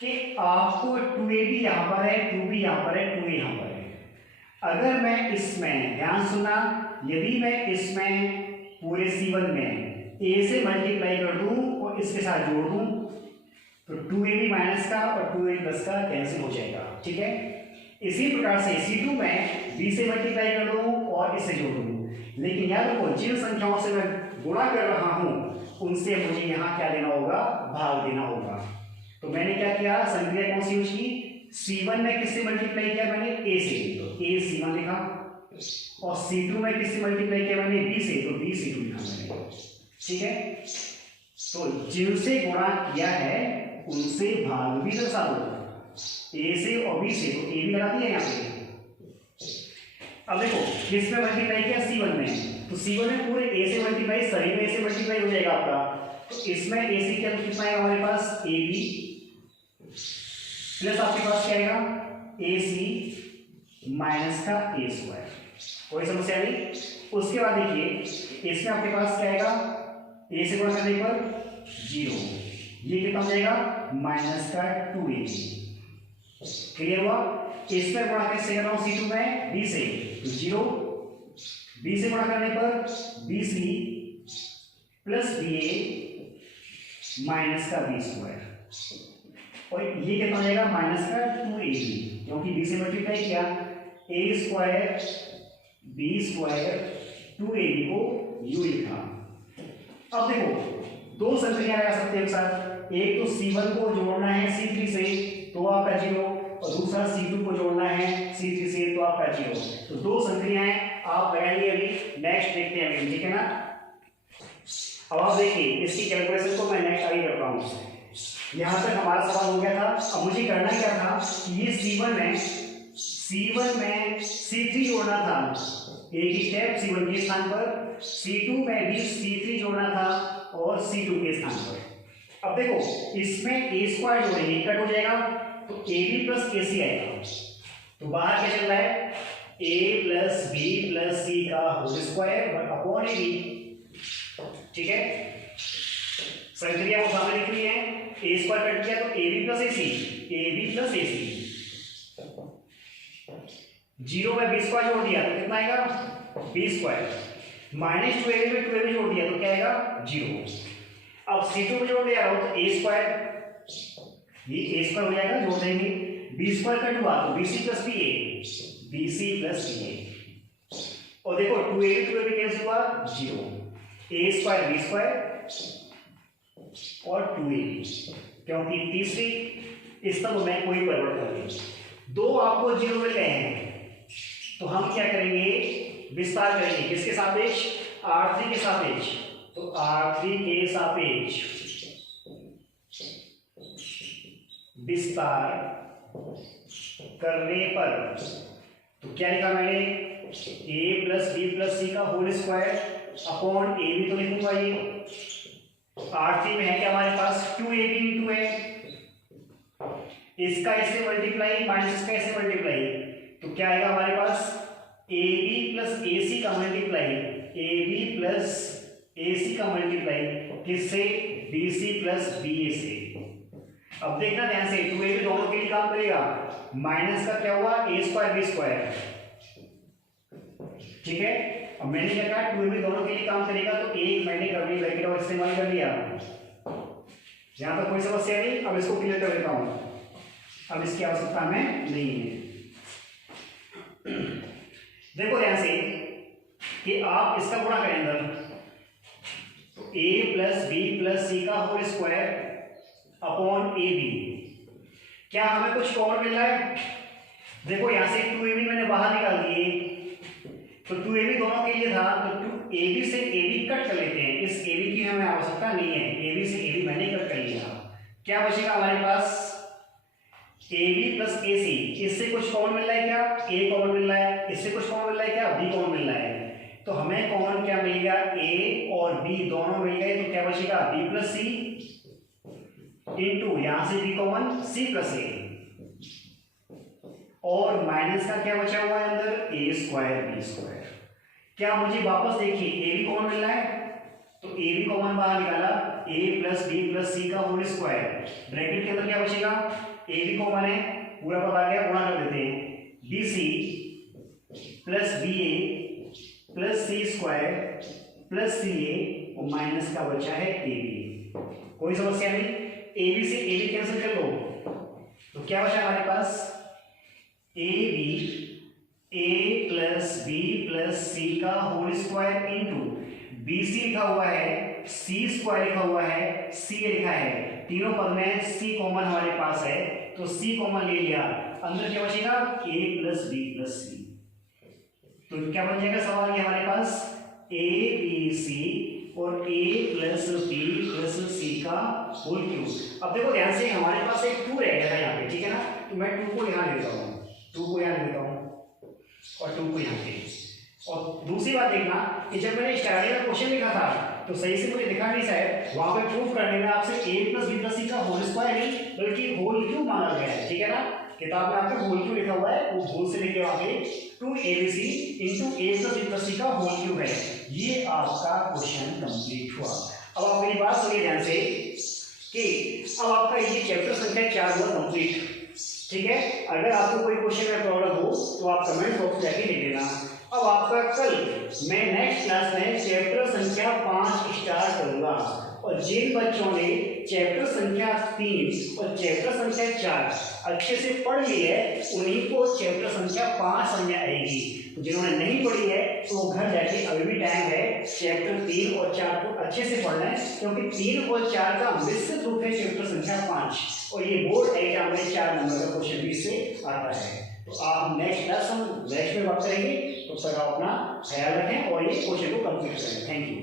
कि आपको 2a भी यहां पर है, 2 भी यहां पर है, 2a यहां पर है। अगर मैं इसमें, ध्यान सुनना, यदि मैं इसमें पूरे c1 में a से मल्टीप्लाई कर दूं और इसके साथ जोड़ दूं तो 2a भी माइनस का और 2a प्लस का कैंसिल हो जाएगा, ठीक है। इसी प्रकार से c2 में b से मल्टीप्लाई कर दूं और इससे जोड़ दूं, लेकिन याद रखो जिन संख्याओं से मैं गुणा कर रहा हूं उनसे मुझे यहाँ क्या देना होगा, भाग देना होगा। तो मैंने क्या किया, संक्रिया कौन सी यूज की, c1 में किससे मल्टीप्लाई किया मैंने, a से, तो a c1 लिखा, और c2 में किससे मल्टीप्लाई किया मैंने, b से, तो b c2 लिखा मैंने, ठीक है। तो जिनसे गुणा किया है उनसे भाग भी दर्शा दो, a से और b से, तो a भी लगा दिया यहाँ पे। अब देखो किसमें मल्टीप्लाई किया, c1 में, तो c1 में पूरे a से मल्टीप्लाई, सभी में a से मल्टीप्लाई हो जाएगा आपका, तो इसमें a से क्या कितना है हमारे पास, ab प्लस आपके पास क्या आएगा, ac माइनस का a स्क्वायर, कोई समस्या नहीं। उसके बाद देखिए इसमें आपके पास क्या आएगा, a से गुणा करने पर 0, ये कितना हो जाएगा, माइनस का 2a, क्लियर हुआ। इसमें गुणा कैसे कर रहा हूं, c2 में b से, तो 0, b से गुणा करने पर bc प्लस ba माइनस का b स्क्वायर, और ये कितना हो जाएगा, माइनस का 2ab, क्योंकि b से मल्टीप्लाई किया, a square b square 2ab को u लिखा। अब देखो दो संख्या लगा सकते हैं एक साथ, एक तो c1 को जोड़ना है c3 से तो आपका 0, और दूसरा c2 को जोड़ना है c3 से तो आपका 0, तो दो संख्याएं आप लगाइए अभी, नेक्स्ट देखते हैं अभी, ठीक है ना। अब आप देखिए इसकी कैलकुलेशन को मैं नेक्स्ट आगे करता हूँ। यहां तक हमारा सवाल हो गया था, अब मुझे करना क्या था, ये c1 में c3 जोड़ना था, एक ही स्टेप c1 के स्थान पर, c2 में भी c3 जोड़ना था और c2 के स्थान पर। अब देखो इसमें a स्क्वायर जोड़ेंगे, कट हो जाएगा, तो ab प्लस ac आएगा, तो बाहर क्या चल रहा है, a plus b plus c का होल स्क्वायर अपॉन ab, ठीक है। संक्रिया वो सामने लिख रही है, a स्क्वायर कट किया तो ab प्लस ac, 0 में b स्क्वायर जोड़ दिया तो कितना आएगा, b स्क्वायर, माइनस 2ab में 2ab जोड़ दिया तो क्या आएगा, 0। अब c2 में जोड़ दिया तो a स्क्वायर, ये a स्क्वायर हो जाएगा, जोड़ देंगे, b स्क्वायर कट हुआ तो bc प्लस ba, और देखो 2ab कैंसिल हुआ, 0, a स्क्वायर b स्क्वायर और 2ab, क्योंकि तीसरी स्तंभ में कोई परिवर्तन नहीं, दो आपको 0 मिल गए हैं, तो हम क्या करेंगे, विस्तार करेंगे, किसके सापेक्ष, r3 के सापेक्ष, तो r3 के सापेक्ष विस्तार करने पर, तो क्या लिखा मैंने, a plus b plus c का होल स्क्वायर अपॉन a भी तो लिखूंगा, ये r3 में है क्या हमारे पास, 2ab इंटू है, इसका इससे मल्टीप्लाई माइनस इसका इससे मल्टीप्लाई, तो क्या आएगा हमारे पास, ए बी प्लस ए सी का मल्टीप्लाई, ए बी प्लस ए सी का मल्टीप्लाई किससे, बी सी प्लस बी ए से। अब देखना ध्यान से, 2ab दोनों के लिए काम करेगा, माइनस का क्या हुआ, a स्क्वायर बी स्क्वायर, ठीक है। अब मैंने क्या कहा, 2ab दोनों के लिए काम करेगा, तो एक मैंने कर्ली ब्रैकेट और इस्तेमाल कर लिया, यहां पर कोई समस्या नहीं। अब इसको क्लियर कर देता हूं, अब इसकी आवश्यकता हमें नहीं है। देखो ध्यान से कि आप इसका गुणा करें अंदर, तो a प्लस बी प्लस सी का whole square upon A B, क्या हमें कुछ कॉमन मिल रहा है। देखो यहां से 2ab मैंने बाहर निकाल दिए, तो 2ab दोनों के लिए था, तो ab से ab कट कर लेते हैं, इस ab की हमें आवश्यकता नहीं है, ab से ab मैंने कट कर लिया। क्या बचेगा हमारे पास, ab प्लस ac, इससे कुछ कॉमन मिल रहा है क्या, a कॉमन मिल रहा है, इससे कुछ कॉमन मिल रहा है क्या, b कॉमन मिल रहा है, तो हमें कॉमन क्या मिल गया, a और b दोनों मिल गए, तो क्या बचेगा b प्लस c इंटू यहां से b common c plus a, और माइनस का क्या बचा हुआ है अंदर, a स्क्वायर बी स्क्वायर। क्या मुझे वापस देखिए a भी कॉमन मिल रहा है, तो a भी कॉमन बाहर निकाला, a प्लस बी प्लस सी का होल स्क्वायर, ब्रैकेट के अंदर क्या बचेगा, a भी कॉमन है, पूरा पता गया, गुणा कर देते हैं, B C plus B a plus C square plus सी ए, और माइनस का बचा है ए बी। कोई समस्या नहीं, ए बी से ए बी कैंसिल कर लो, तो क्या बचा हमारे पास, a b a plus B plus सी का whole square into b c लिखा हुआ है, सी स्क्वायर लिखा हुआ है, सी लिखा है, तीनों पद में सी कॉमन हमारे पास है, तो सी कॉमन ले लिया, अंदर क्या बचेगा, ए प्लस बी प्लस सी, तो क्या बन जाएगा सवाल ये हमारे पास, ए बी सी और ए प्लस बी प्लस सी का होल क्यूब। अब देखो ध्यान से, हमारे पास एक 2 रह गया था यहाँ पे, ठीक है ना, तो मैं 2 को यहाँ लेता हूँ, 2 को यहाँ लेता हूँ और 2 को यहाँ पे। और दूसरी बात देखना कि जब मैंने स्टार्टिंग में क्वेश्चन लिखा था, तो सही से मुझे दिखा नहीं शायद, वहां पे प्रूफ करने में आपसे a प्लस बी प्लस सी का होल स्क्वायर नहीं बल्कि होल क्यूब मांगा गया है, ठीक है ना, किताब में आपका होल क्यूब लिखा हुआ है, वो भूल से लेके वहां पे 2abc into a plus B plus सी का होल क्यूब है। ये आपका क्वेश्चन कंप्लीट हुआ। अब आप मेरी बात सुनिए ध्यान से कि अब आपका ये चैप्टर संख्या 4 हुआ कंप्लीट, ठीक है। अगर आपको कोई क्वेश्चन में प्रॉब्लम हो तो आप कमेंट बॉक्स में जाके लिख देना। अब आपका कल मैं नेक्स्ट क्लास में चैप्टर संख्या 5 स्टार्ट करूंगा, और जिन बच्चों ने चैप्टर संख्या 3 और चैप्टर संख्या 4 अच्छे से पढ़ ली है, उन्हीं को चैप्टर संख्या 5 समझ आएगी। तो जिन्होंने नहीं पढ़ी है तो वो घर जाके अभी भी टाइम है, चैप्टर 3 और 4 को अच्छे से पढ़ना है, क्योंकि 3 और 4 का मिश्रित रूप है चैप्टर संख्या 5, और ये बोर्ड एग्जाम में 4 नंबर का क्वेश्चन भी इससे आता है। तो आप नेक्स्ट क्लास हम नेक्स्ट में बात करेंगे, तो सर आप अपना ख्याल रखें और ये क्वेश्चन को कंप्लीट करें। Thank you.